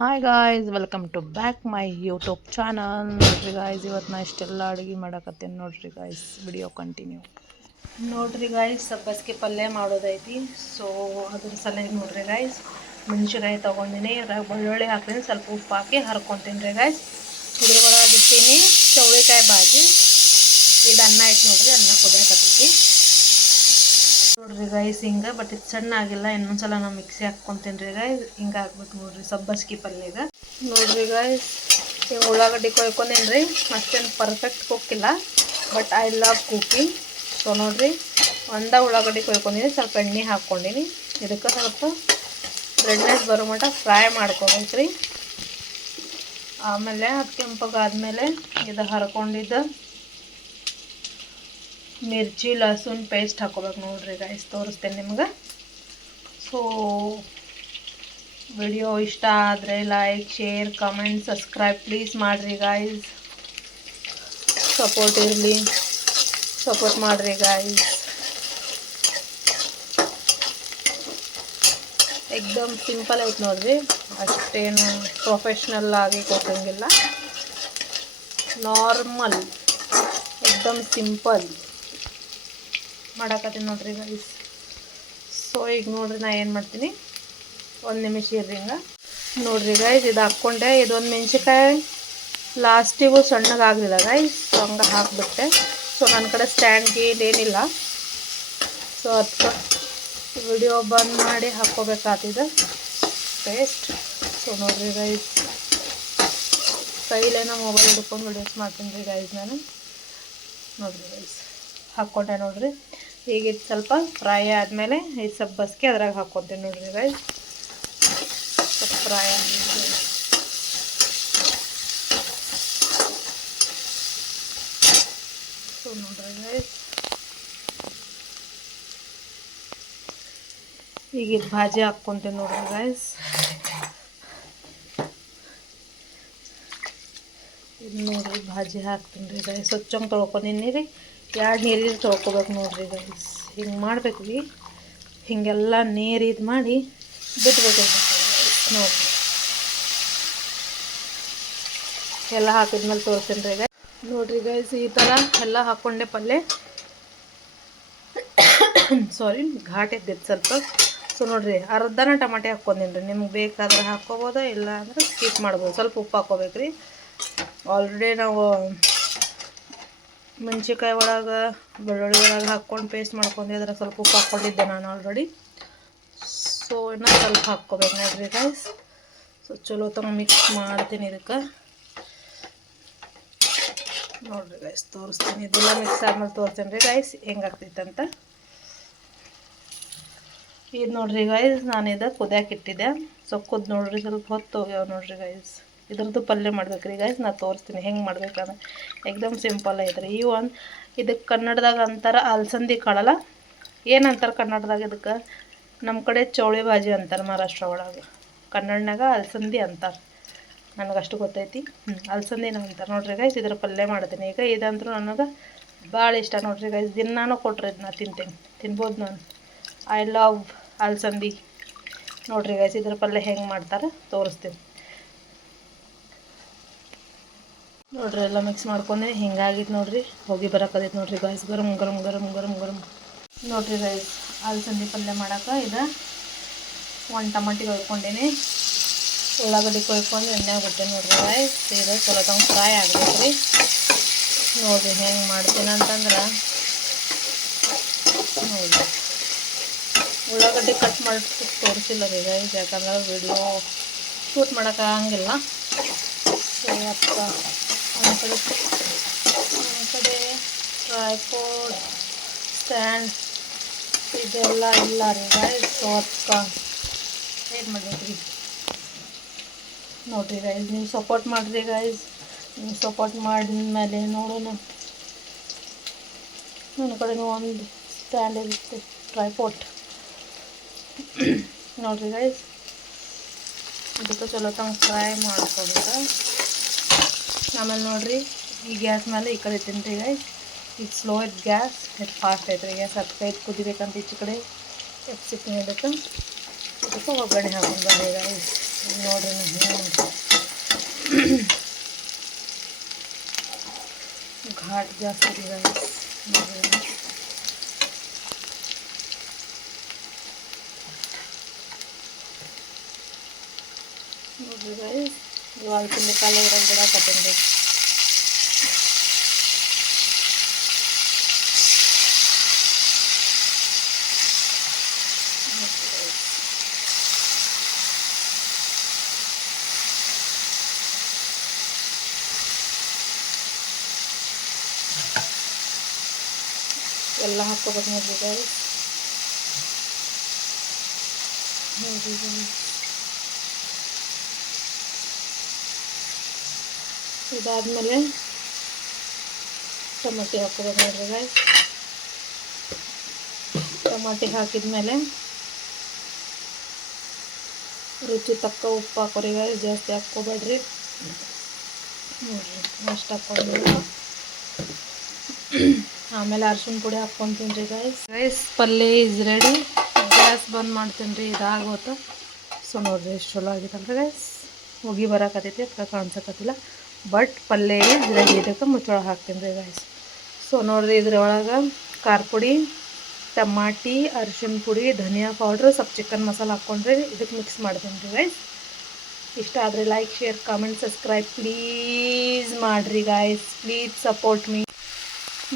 Hi guys, welcome to back my YouTube channel. ನೋಡ್ರಿ guys, ಇವತ್ತು ನಾ ಇಷ್ಟೆಲ್ಲ ಅಡುಗೆ ಮಾಡಕತ್ತೇನೆ. ನೋಡ್ರಿ ಗಾಯ್ಸ್, ವಿಡಿಯೋ ಕಂಟಿನ್ಯೂ. ನೋಡ್ರಿ ಗಾಯ್ಸ್, ಸಬ್ಬಸ್ಗೆ ಪಲ್ಯ ಮಾಡೋದೈತಿ. ಸೊ ಅದ್ರ ಸಲುವಾಗಿ ನೋಡ್ರಿ ಗಾಯ್ಸ್, ಮೆಣಸಿನ್ಕಾಯಿ ತೊಗೊಂಡಿನಿ. ಅದ್ರಾಗ ಬೆಳ್ಳುಳ್ಳಿ ಹಾಕ್ತೀನಿ, ಸ್ವಲ್ಪ ಉಪ್ಪು ಹಾಕಿ ಹರ್ಕೊತೀನಿ ರೀ ಗಾಯ್ಸ್. ಇದ್ರೊಳಗೆ ಬಿಟ್ಟಿನಿ ಚೌಳಿಕಾಯಿ ಬಾಜಿ. ಇದು ಅನ್ನ ಐತೆ ನೋಡ್ರಿ, ಅನ್ನ ಕುದಿಯಾಕತ್ತೈತಿ ನೋಡ್ರಿ ಗಾಯ್ಸ್. ಹಿಂಗೆ ಬಟ್ ಇದು ಸಣ್ಣ ಆಗಿಲ್ಲ. ಇನ್ನೊಂದ್ಸಲ ನಾವು ಮಿಕ್ಸಿ ಹಾಕ್ಕೊಂತೀನಿ ರೀ ಗಾಯ್ಸ್. ಹಿಂಗೆ ಹಾಕ್ಬೇಕು ನೋಡ್ರಿ ಸಬ್ಬಸ್ಗೆ ಪಲ್ಯಗ. ನೋಡ್ರಿ ಗಾಯ್ಸ್, ಹಿಂಗೆ ಉಳ್ಳಾಗಡ್ಡಿ ಕೊಯ್ಕೊಂಡೇನಿ ರೀ. ಅಷ್ಟೇನು ಪರ್ಫೆಕ್ಟ್ ಕುಕ್ಕಿಲ್ಲ, but I love cooking. So ನೋಡ್ರಿ, ಉಳ್ಳಾಗಡ್ಡಿ ಕೊಯ್ಕೊಂಡಿನಿ, ಸ್ವಲ್ಪ ಎಣ್ಣೆ ಹಾಕ್ಕೊಂಡಿನಿ. ಇದಕ್ಕೆ ಸ್ವಲ್ಪ ರೆಡ್ನೆಸ್ ಬರೋ ಮಟ್ಟ ಫ್ರೈ ಮಾಡ್ಕೊಬೇಕ್ರಿ. ಆಮೇಲೆ ಅದು ಕೆಂಪಗಾದ್ಮೇಲೆ ಇದು ಹರ್ಕೊಂಡಿದ್ದು ಮಿರ್ಚಿ ಲಹಸೂನ್ ಪೇಸ್ಟ್ ಹಾಕೋಬೇಕು ನೋಡ್ರಿ ಗಾಯ್ಸ್. ತೋರಿಸ್ತೇನೆ ನಿಮ್ಗೆ. ಸೊ ವಿಡಿಯೋ ಇಷ್ಟ ಆದರೆ like, share, comment, subscribe please ಮಾಡಿರಿ ಗಾಯ್ಸ್. ಸಪೋರ್ಟ್ ಮಾಡಿರಿ ಗಾಯ್ಸ್. ಎಕ್ದಮ್ ಸಿಂಪಲ್ ಐತೆ ನೋಡ್ರಿ, ಅಷ್ಟೇನು ಪ್ರೊಫೆಷ್ನಲ್ ಆಗಿ ಕೊಟ್ಟಂಗಿಲ್ಲ. ನಾರ್ಮಲ್, ಎಕ್ದಮ್ ಸಿಂಪಲ್ ಮಾಡಾಕತ್ತೀನಿ ನೋಡ್ರಿ ಗೈಸ್. ಸೊ ಈಗ ನೋಡ್ರಿ, ನಾ ಏನು ಮಾಡ್ತೀನಿ, ಒಂದು ನಿಮಿಷ ಇರ್ರಿ. ಹಿಂಗೆ ನೋಡ್ರಿ ಗೈಸ್, ಇದು ಹಾಕ್ಕೊಂಡೆ. ಇದೊಂದು ಮೆಣಸಿನ್ಕಾಯಿ ಲಾಸ್ಟಿಗೂ ಸಣ್ಣಗಾಗಲಿಲ್ಲ ಗೈಸ್, ಸೊ ಹಂಗೆ ಹಾಕಿಬಿಟ್ಟೆ. ಸೊ ನನ್ನ ಕಡೆ ಸ್ಟ್ಯಾಂಡ್ ಗೀಡ್ ಏನಿಲ್ಲ, ಸೊ ಅದಕ್ಕೆ ವಿಡಿಯೋ ಬಂದ್ ಮಾಡಿ ಹಾಕ್ಕೋಬೇಕಾಗ್ತಿದೆ ಪೇಸ್ಟ್. ಸೊ ನೋಡ್ರಿ ಗೈಸ್, ಕೈಲೇನೋ ಮೊಬೈಲ್ ಹಿಡ್ಕೊಂಡು ವಿಡಿಯೋಸ್ ಮಾಡ್ತೀನಿ ರೀ ಗೈಸ್ ನಾನು. ನೋಡ್ರಿ ಗೈಸ್, ಹಾಕ್ಕೊಂಡೆ ನೋಡ್ರಿ. ಈಗ ಇದು ಸ್ವಲ್ಪ ಫ್ರೈ ಆದಮೇಲೆ ಈ ಸಬ್ಬಸ್ಗೆ ಅದ್ರಾಗ ಹಾಕ್ಕೊತೀನಿ ನೋಡ್ರಿ ಗೈಸ್. ಸ್ವಲ್ಪ ಫ್ರೈ ಆದಮೇಲೆ ಸೊ ನೋಡ್ರಿ ಗೈಸ್, ಈಗ ಇದು ಭಾಜಿ ಹಾಕ್ಕೊತೀನಿ ನೋಡ್ರಿ ಗೈಸ್. ಇದು ನೋಡ್ರಿ ಭಾಜಿ ಹಾಕ್ತೀನಿ ರೀ ಗೈಸ್. ಸ್ವಚ್ಛಂಗೆ ತೊಳ್ಕೊಂಡಿನಿ ರೀ. 2 ನೀರಿಗೆ ತೊಳ್ಕೊಬೇಕು ನೋಡ್ರಿ ಗೈಸ್. ಹಿಂಗೆ ಮಾಡ್ಬೇಕು ರೀ. ಹೀಗೆಲ್ಲ ನೀರು ಇದು ಮಾಡಿ ಬಿಟ್ಬೇಕು ನೋಡ್ರಿ. ಎಲ್ಲ ಹಾಕಿದ್ಮೇಲೆ ತೋರಿಸ್ತೀನಿ ರೀ ಗೈಸ್. ನೋಡ್ರಿ ಗೈಸ್, ಈ ಥರ ಎಲ್ಲ ಹಾಕ್ಕೊಂಡೆ ಪಲ್ಯ. ಸಾರಿ, ಘಾಟ್ ಇದ್ದಿತ್ತು ಸ್ವಲ್ಪ. ಸೊ ನೋಡ್ರಿ, ಅರ್ಧನ ಟಮಾಟೆ ಹಾಕ್ಕೊಂಡೀನಿ ರೀ. ನಿಮ್ಗೆ ಬೇಕಾದ್ರೆ ಹಾಕ್ಕೋಬೋದ, ಇಲ್ಲ ಅಂದ್ರೆ ಸ್ಕಿಪ್ ಮಾಡ್ಬೋದು. ಸ್ವಲ್ಪ ಉಪ್ಪು ಹಾಕ್ಕೋಬೇಕು ರೀ. ಆಲ್ರೆಡಿ ನಾವು ಮೆಣಸಿನ್ಕಾಯಿ ಒಳಗೆ, ಬೆಳ್ಳುಳ್ಳಿ ಒಳಗೆ ಹಾಕ್ಕೊಂಡು ಪೇಸ್ಟ್ ಮಾಡ್ಕೊಂಡು ಅದ್ರ ಸ್ವಲ್ಪ ಉಪ್ಪು ಹಾಕ್ಕೊಂಡಿದ್ದೆ ನಾನು ಆಲ್ರೆಡಿ. ಸೊ ಇನ್ನೂ ಸ್ವಲ್ಪ ಹಾಕ್ಕೋಬೇಕು ನೋಡ್ರಿ ಗೈಸ್. ಸೊ ಚಲೋ ತಂಗ ಮಿಕ್ಸ್ ಮಾಡ್ತೀನಿ ಇದಕ್ಕೆ. ನೋಡ್ರಿ ಗೈಸ್, ತೋರಿಸ್ತೀನಿ. ಇದೆಲ್ಲ ಮಿಕ್ಸ್ ಆದ್ಮೇಲೆ ತೋರಿಸ್ತೀನಿ ರೀ ಗೈಸ್ ಹೆಂಗಾಗ್ತೈತೆ. ಇದು ನೋಡ್ರಿ ಗೈಸ್, ನಾನು ಇದು ಕುದಿಯಾಕೆ ಇಟ್ಟಿದ್ದೆ. ಸೊ ಕುದ್ದು ನೋಡ್ರಿ, ಸ್ವಲ್ಪ ಹೊತ್ತು ಹೋಗ್ಯಾವ ನೋಡ್ರಿ ಗೈಸ್. ಇದ್ರದ್ದು ಪಲ್ಯ ಮಾಡ್ಬೇಕು ರೀ ಗೈಸ್. ನಾನು ತೋರಿಸ್ತೀನಿ ಹೆಂಗೆ ಮಾಡ್ಬೇಕಂದ್ರೆ. ಎಕ್ದಮ್ ಸಿಂಪಲ್ ಐತ್ರಿ. ಇದಕ್ಕೆ ಕನ್ನಡದಾಗ ಅಂತಾರೆ ಅಲಸಂದಿ ಕಾಳಲ್ಲ, ಏನಂತಾರೆ ಕನ್ನಡದಾಗ ಇದಕ್ಕೆ? ನಮ್ಮ ಕಡೆ ಚೌಳಿ ಭಾಜಿ ಅಂತಾರೆ ಮಹಾರಾಷ್ಟ್ರ ಒಳಗೆ. ಕನ್ನಡನಾಗ ಅಲಸಂದಿ ಅಂತಾರೆ. ನನಗಷ್ಟು ಗೊತ್ತೈತಿ. ಅಲಸಂದಿನ ಅಂತಾರೆ ನೋಡ್ರಿ ಗೈಸ್. ಇದ್ರ ಪಲ್ಯ ಮಾಡ್ತೀನಿ ಈಗ. ಇದಂತೂ ನನಗೆ ಭಾಳ ಇಷ್ಟ ನೋಡ್ರಿ ಗೈಸ್. ದಿನಾನು ಕೊಟ್ರೆ ಇದನ್ನ ತಿನ್ಬೋದು ನಾನು. ಐ ಲವ್ ಅಲಸಂದಿ. ನೋಡ್ರಿ ಗೈಸ್, ಇದ್ರ ಪಲ್ಯ ಹೆಂಗೆ ಮಾಡ್ತಾರೆ ತೋರಿಸ್ತೀನಿ ನೋಡ್ರಿ. ಎಲ್ಲ ಮಿಕ್ಸ್ ಮಾಡ್ಕೊಂಡೆ ಹಿಂಗಾಗಿತ್ತು ನೋಡ್ರಿ. ಹೋಗಿ ಬರೋಕದೈತೆ ನೋಡ್ರಿ ಗೈಸ್. ಗರಂ ಗರಂ ಗರಂ ಗರಂ ಗರಂ ನೋಡ್ರಿ ಗೈಸ್. ಅಲಸಂದಿ ಪಲ್ಯ ಮಾಡೋಕೆ ಇದು 1 ಟಮಾಟಿ ಕೊಯ್ಕೊಂಡೀನಿ. ಉಳ್ಳಾಗಡ್ಡಿ ಕೊಯ್ಕೊಂಡು ಎಣ್ಣೆ ಬಿಟ್ಟೆ ನೋಡ್ರಿ ಗೈಸ್. ಇದು ಚಲೋ ತಂಗ ಫ್ರೈ ಆಗಬೇಕು ರೀ. ನೋಡಿರಿ ಹೆಂಗೆ ಮಾಡ್ತೀನಿ ಅಂತಂದ್ರೆ, ನೋಡಿ ಉಳ್ಳಾಗಡ್ಡಿ ಕಟ್ ಮಾಡಿ ತೋರಿಸಿಲ್ಲ ರೀ ಗೈಸ್, ಯಾಕಂದ್ರೆ ವಿಡಿಯೋ ಶೂಟ್ ಮಾಡೋಕೆ ಆಗಂಗಿಲ್ಲ. ಸೊ ಅಪ್ಪ ಒಂದು ಕಡೆ ಟ್ರೈಪೋಡ್ ಸ್ಟ್ಯಾಂಡ್ ಇದೆಲ್ಲ ಇಲ್ಲ ರೀ ಗೈಸ್. ಸೊ ಅದಕ್ಕೆ ಏನು ಮಾಡಬೇಕ್ರಿ ನೋಡಿರಿ ಗೈಸ್. ನೀವು ಸಪೋರ್ಟ್ ಮಾಡಿರಿ ಗೈಸ್. ನೀವು ಸಪೋರ್ಟ್ ಮಾಡಿದ್ಮೇಲೆ ನೋಡೋಣ. ನನ್ನ ಕಡೆನೂ ಒಂದು ಸ್ಟ್ಯಾಂಡ್ ಇರುತ್ತೆ, ಟ್ರೈಪೋಡ್. ನೋಡಿರಿ ಗೈಸ್, ಇದಕ್ಕೆ ಚಲೋ ತಂಗ ಫ್ರೈ ಮಾಡ್ಕೊಬೇಕು. ಆಮೇಲೆ ನೋಡಿರಿ, ಈ ಗ್ಯಾಸ್ ಮೇಲೆ ಈ ಕಡೆ ಇಟ್ಟಿನಿ ರೀ ಗೈಸ್. ಈಗ ಸ್ಲೋ ಐತೆ ಗ್ಯಾಸ್, ಇದು ಫಾಸ್ಟ್ ಐತೆ ರೀ ಗ್ಯಾಸ್. 10 ಕುದಿಬೇಕಂತ ಈಚೆ ಕಡೆ ಎಪ್ಸಿಟ್ಟಿನಿ. ಇದಕ್ಕೆ ಒಗ್ಗರಣೆ ಹಾಕೊಂಡು ಬಂದೆ ಗೈಸ್. ನೋಡ್ರಿ ನಾನು ಘಾಟ್ ಜಾಸ್ತಿ ಇದೆ ಗೈಸ್. ನೋಡ್ರಿ ಗೈಸ್, ಇವಾಗ ತಿಂಡಿ ಕಾಲ ಇರೋದು ಬಿಡಾಕತ್ತೇನೆ ರೀ. ಎಲ್ಲ ಹಾಕ್ಕೋಬೇಕು ನೋಡ್ರಿ ಗೈಸ್. ನೋಡ್ರಿ ಗೈಸ್, ಇದಾದ್ಮೇಲೆ ಟೊಮೆಟೊ ಹಾಕ್ಕೋಬೇಕು ನೋಡ್ರಿ ಗೈಸ್. ಟೊಮೆಟೊ ಹಾಕಿದ್ಮೇಲೆ ರುಚಿ ತಕ್ಕ ಉಪ್ಪು ಹಾಕೋರಿ ಗೈಸ್, ಜಾಸ್ತಿ ಹಾಕ್ಕೋಬೇಡ್ರಿ. ನೋಡ್ರಿ ಅಷ್ಟು ಹಾಕ್ಕೊಂಡು ಆಮೇಲೆ ಅರ್ಶಿನ ಪುಡಿ ಹಾಕ್ಕೊತೀನಿ ರೀ ಗೈಸ್. ಪಲ್ಯ ಈಸ್ ರೆಡಿ. ಗ್ಯಾಸ್ ಬಂದ್ ಮಾಡ್ತೀನಿ ರೀ, ಇದಾಗೋತು. ಸೊ ನೋಡ್ರಿ ಎಷ್ಟು ಚಲೋ ಆಗಿತ್ತಲ್ರಿ ಗೈಸ್. ಮುಗಿ ಬರೋಕತ್ತೈತಿ, ಅದಕ್ಕೆ ಕಾಣಿಸಕತ್ತಿಲ್ಲ. ಬಟ್ ಪಲ್ಯ ಈಸ್ ರೆಡಿ. ಇದಕ್ಕೆ ಮುಚ್ಚಳ ಹಾಕ್ತೀನಿ ರೀ ಗೈಸ್. ಸೊ ನೋಡ್ರಿ, ಇದ್ರೊಳಗೆ ಖಾರ ಪುಡಿ, ಟಮಾಟಿ, ಅರಿಶಿನ ಪುಡಿ, ಧನಿಯಾ ಪೌಡ್ರ್, ಸ್ವಲ್ಪ ಚಿಕನ್ ಮಸಾಲ ಹಾಕ್ಕೊಂಡ್ರಿ ಇದಕ್ಕೆ ಮಿಕ್ಸ್ ಮಾಡ್ತೀನಿ ರೀ ಗೈಸ್. ಇಷ್ಟ ಆದರೆ like, share, comment, subscribe please ಮಾಡಿರಿ ಗೈಸ್. Please support me.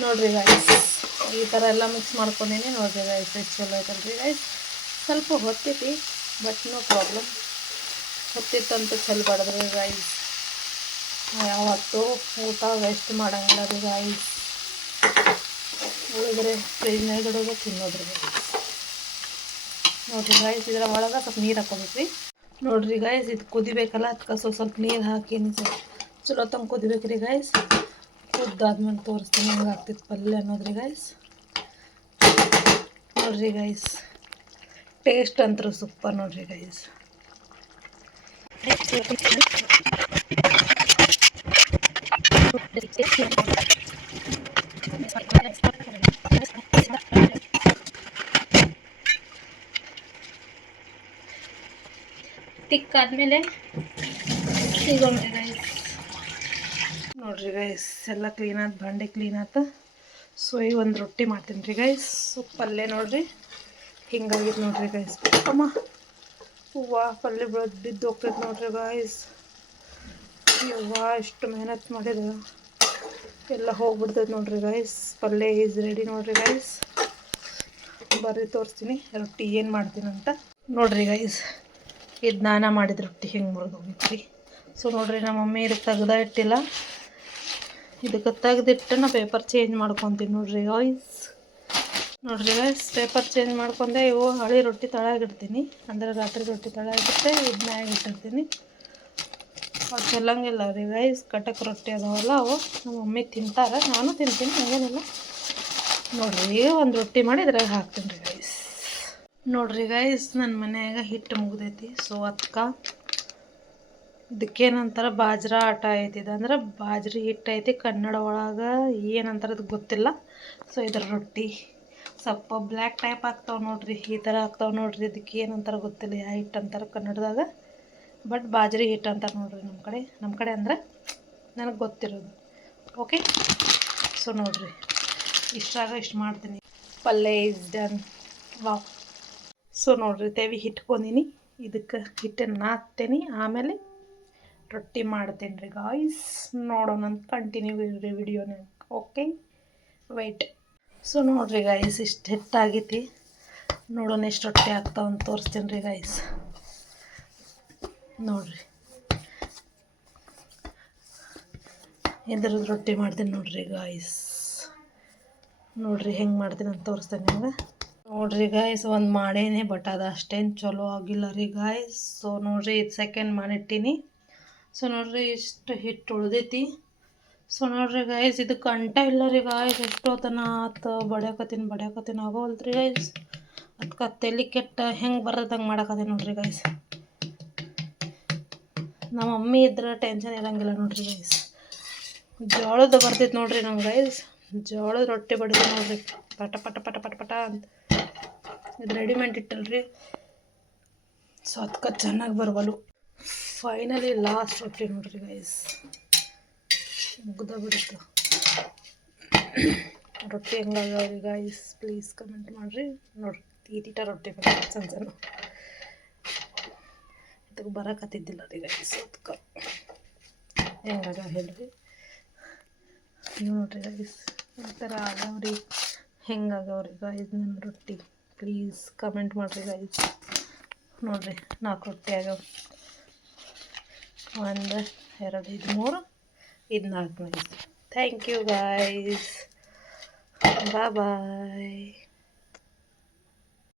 ನೋಡ್ರಿ ಗೈಸ್, ಈ ಥರ ಎಲ್ಲ ಮಿಕ್ಸ್ ಮಾಡ್ಕೊಂಡೇನೆ. ನೋಡ್ರಿ ಗೈಸ್ ಎಷ್ಟು ಚಲೋ ಐತಲ್ರಿ ಗೈಸ್. ಸ್ವಲ್ಪ ಹೊತ್ತೈತಿ, ಬಟ್ ನೋ ಪ್ರಾಬ್ಲಮ್. ಹೊತ್ತಿತ್ತಂತ ಚಲೋ ಬಡದ್ರಿ ಗೈಸ್. ಯಾವತ್ತೂ ಊಟ ವೇಸ್ಟ್ ಮಾಡೋಂಗಿಲ್ಲ ರೀ ಗೈಸ್. ಉಳಿದ್ರೆ ಫ್ರಿಜ್ನಾಗ ಇಡೋದು ತಿನ್ನೋದ್ರಿ ಗೈಸ್. ನೋಡ್ರಿ ಗೈಸ್, ಇದರ ಒಳಗೆ ಸ್ವಲ್ಪ ನೀರು ಹಾಕ್ಕೋಬೇಕ್ರಿ. ನೋಡ್ರಿ ಗೈಸ್, ಇದು ಕುದಿಬೇಕಲ್ಲ, ಅದಕ್ಕೆ ಸ್ವಲ್ಪ ನೀರು ಹಾಕಿ ಚಲೋ ತಂಗೆ ಕುದಿಬೇಕ್ರಿ ಗೈಸ್. ಕುದ್ದಾದ್ಮೇಲೆ ತೋರಿಸ್ತೀನಿ ಹೆಂಗೆ ಆಗ್ತಿತ್ತು ಪಲ್ಯ ಅನ್ನೋದ್ರಿ ಗೈಸ್. ನೋಡ್ರಿ ಗೈಸ್, ಟೇಸ್ಟ್ ಅಂತೂ ಸೂಪರ್ ನೋಡ್ರಿ ಗೈಸ್. ತಿಕ್ಕಾದ್ಮೇಲೆ ಸಿಗೋಣ್ರಿ ಗೈಸ್. ನೋಡ್ರಿ ಗೈಸ್, ಎಲ್ಲ ಕ್ಲೀನ್ ಆಯ್ತು, ಬಂಡೆ ಕ್ಲೀನ್ ಆಯ್ತು. ಸೊ ಈಗ ಒಂದು ರೊಟ್ಟಿ ಮಾಡ್ತೀನಿ ರೀ ಗೈಸ್. ಪಲ್ಯ ನೋಡ್ರಿ ಹಿಂಗಾಗಿತ್ತು ನೋಡ್ರಿ ಗೈಸ್. ಅಮ್ಮ ಹೂವು ಪಲ್ಯ ಬಿದ್ದು ಹೋಗ್ತೈತೆ ನೋಡ್ರಿ ಗೈಸ್. ಹೂವು ಎಷ್ಟು ಮೆಹನತ್ ಮಾಡಿದ್ರೆ ಎಲ್ಲ ಹೋಗ್ಬಿಡ್ತೈತೆ ನೋಡ್ರಿ ಗೈಸ್. ಪಲ್ಯ ಈಸ್ ರೆಡಿ ನೋಡ್ರಿ ಗೈಸ್. ಬರ್ರಿ ತೋರಿಸ್ತೀನಿ ರೊಟ್ಟಿ ಏನು ಮಾಡ್ತೀನಂತ. ನೋಡ್ರಿ ಗೈಸ್, ಇದು ನಾನ ಮಾಡಿದ ರೊಟ್ಟಿ ಹೆಂಗೆ ಮುರಿದು ಹೋಗಿತ್ತು ರೀ. ಸೊ ನೋಡ್ರಿ, ನಮ್ಮ ಮಮ್ಮಿ ಇದಕ್ಕೆ ತೆಗ್ದ ಇಟ್ಟಿಲ್ಲ. ಇದಕ್ಕೆ ತೆಗ್ದಿಟ್ಟು ನಾ ಪೇಪರ್ ಚೇಂಜ್ ಮಾಡ್ಕೊತೀನಿ ನೋಡ್ರಿ ಗೈಸ್. ನೋಡ್ರಿ ಗೈಸ್, ಪೇಪರ್ ಚೇಂಜ್ ಮಾಡ್ಕೊಂಡೆ. ಇವು ಹಳಿ ರೊಟ್ಟಿ ತಳಗಿಡ್ತೀನಿ, ಅಂದರೆ ರಾತ್ರಿ ರೊಟ್ಟಿ ತಳಗಿಟ್ಟೆ ಇದನ್ನ ಇಟ್ಟಿರ್ತೀನಿ. ಅವ್ರು ಚೆಲ್ಲಂಗಿಲ್ಲ ರೀ ಗೈಸ್. ಕಟಕ್ ರೊಟ್ಟಿ ಅದಾವಲ್ಲ, ಅವು ನಮ್ಮ ಮಮ್ಮಿ ತಿಂತಾರೆ, ನಾನು ತಿಂತೀನಿ, ಹಂಗೇನಿಲ್ಲ. ನೋಡ್ರಿ, ಈಗ ಒಂದು ರೊಟ್ಟಿ ಮಾಡಿ ಇದ್ರಾಗ ಹಾಕ್ತೀನಿ ರೀ ಗೈಸ್. ನೋಡ್ರಿ ಗೈಸ್, ನನ್ನ ಮನ್ಯಾಗ ಹಿಟ್ಟು ಮುಗ್ದೈತಿ. ಸೊ ಅದಕ್ಕೆ ಇದಕ್ಕೇನಂತಾರೆ ಬಾಜ್ರಾ ಆಟ ಐತಿದೆ, ಅಂದ್ರೆ ಬಾಜ್ರಿ ಹಿಟ್ಟು ಐತಿ. ಕನ್ನಡ ಒಳಗೆ ಏನಂತಾರೆ ಅದು ಗೊತ್ತಿಲ್ಲ. ಸೊ ಇದ್ರ ರೊಟ್ಟಿ ಸ್ವಲ್ಪ ಬ್ಲ್ಯಾಕ್ ಟೈಪ್ ಆಗ್ತಾವೆ ನೋಡ್ರಿ, ಈ ಥರ ಆಗ್ತಾವೆ ನೋಡ್ರಿ. ಇದಕ್ಕೆ ಏನಂತಾರೆ ಗೊತ್ತಿಲ್ಲ, ಯಾವ ಹಿಟ್ಟು ಅಂತಾರೆ ಕನ್ನಡದಾಗ. ಬಟ್ ಬಾಜ್ರಿ ಹಿಟ್ಟು ಅಂತಾರೆ ನೋಡ್ರಿ ನಮ್ಮ ಕಡೆ ಅಂದ್ರೆ ನನಗೆ ಗೊತ್ತಿರೋದು. ಓಕೆ, ಸೊ ನೋಡ್ರಿ, ಇಷ್ಟಾಗ ಇಷ್ಟು ಮಾಡ್ತೀನಿ. ಪಲ್ಯ ಈಸ್ ಡನ್. ವಾವ್. ಸೊ ನೋಡ್ರಿ, ತೇವಿ ಹಿಟ್ಕೊಂಡೀನಿ. ಇದಕ್ಕೆ ಹಿಟ್ಟನ್ನು ನಾದ್ತೇನೆ, ಆಮೇಲೆ ರೊಟ್ಟಿ ಮಾಡ್ತೇನೆ ರೀ ಗಾಯ್ಸ್. ನೋಡೋಣ, ಕಂಟಿನ್ಯೂ ಇರ್ರಿ ವಿಡಿಯೋನ. Okay, wait. ಸೊ ನೋಡ್ರಿ ಗಾಯ್ಸ್, ಇಷ್ಟು ಹಿಟ್ಟಾಗೈತಿ. ನೋಡೋಣ ಎಷ್ಟು ರೊಟ್ಟಿ ಆಗ್ತಾವಂತ ತೋರಿಸ್ತೇನೆ ರೀ ಗಾಯ್ಸ್. ನೋಡ್ರಿ, ಇದ್ರದ್ದು ರೊಟ್ಟಿ ಮಾಡ್ತೀನಿ ನೋಡ್ರಿ ಗಾಯ್ಸ್. ನೋಡ್ರಿ ಹೆಂಗೆ ಮಾಡ್ತೀನಿ ಅಂತ ತೋರಿಸ್ತೇನೆ ನಿಮ್ಗೆ. ನೋಡ್ರಿ ಗಾಯ್ಸ್, ಒಂದು ಮಾಡೇನಿ, ಬಟ್ ಅದು ಅಷ್ಟೇನು ಚಲೋ ಆಗಿಲ್ಲ ರೀ ಗಾಯ್ಸ್. ಸೊ ನೋಡ್ರಿ, ಇದು ಸೆಕೆಂಡ್ ಮಾಡಿಟ್ಟಿನಿ. ಸೊ ನೋಡ್ರಿ, ಇಷ್ಟು ಹಿಟ್ಟು ಉಳ್ದೈತಿ. ಸೊ ನೋಡ್ರಿ ಗಾಯ್ಸ್, ಇದು ಕಂಟ ಇಲ್ಲ ರೀ ಗಾಯ್ಸ್. ಎಷ್ಟೊತ್ತನ ಆತು ಬಡ್ಯಾಕತ್ತೀನಿ ಆಗೋಲ್ತ್ರಿ ಗಾಯ್ಸ್. ಅದಕ್ಕೆ ತಲೆ ಕೆಟ್ಟ ಹೆಂಗೆ ಬರ್ತದಂಗೆ ಮಾಡಕತ್ತೀನಿ ನೋಡ್ರಿ ಗಾಯ್ಸ್. ನಮ್ಮ ಮಮ್ಮಿ ಇದ್ರೆ ಟೆನ್ಷನ್ ಇರೋಂಗಿಲ್ಲ ನೋಡ್ರಿ ಗೈಸ್. ಜೋಳದ ಬರ್ತೈತೆ ನೋಡ್ರಿ ನಂಗೆ ಗೈಸ್. ಜೋಳದ ರೊಟ್ಟಿ ಬಡಿದೆ ನೋಡ್ರಿ, ಪಟ ಪಟ ಪಟ ಪಟ ಪಟ ಅಂತ. ಇದು ರೆಡಿಮೇಡ್ ಇಟ್ಟಲ್ರಿ, ಸೊ ಅದಕ್ಕೆ ಚೆನ್ನಾಗಿ ಬರವಲು. ಫೈನಲಿ ಲಾಸ್ಟ್ ರೊಟ್ಟಿ ನೋಡ್ರಿ ಗೈಸ್, ಮುಗ್ದ ಬಿಡುತ್ತೆ. ರೊಟ್ಟಿ ಹೆಂಗಾಗ್ಯಾವ್ರಿ ಗೈಸ್ ಪ್ಲೀಸ್ ಕಮೆಂಟ್ ಮಾಡಿರಿ. ನೋಡಿರಿ ಈಟೀಟ ರೊಟ್ಟಿ ಬೇಕು ಸಣ್ಣ ಸಣ್ಣ ಇದಕ್ಕೆ ಬರೋಕತ್ತಿದ್ದಿಲ್ಲ ರೀ ಗೈಸ್. ಅದಕ್ಕೆ ಹೆಂಗಾಗ ಹೇಳ್ರಿ ನೀವು ನೋಡಿರಿ ಗೈಸ್ ಈ ಥರ ಆಗ್ಯಾವ್ರಿ. ಹೆಂಗಾಗ್ಯಾವ್ರಿ ಗೈಸ್ ನನ್ನ ರೊಟ್ಟಿ ಪ್ಲೀಸ್ ಕಮೆಂಟ್ ಮಾಡಿರಿ ಗೈಸ್. ನೋಡಿರಿ 4 ರೊಟ್ಟಿ ಆಗ್ಯಾವ. 1 2 3 ಇದು 4 guys. Thank you guys. Bye bye.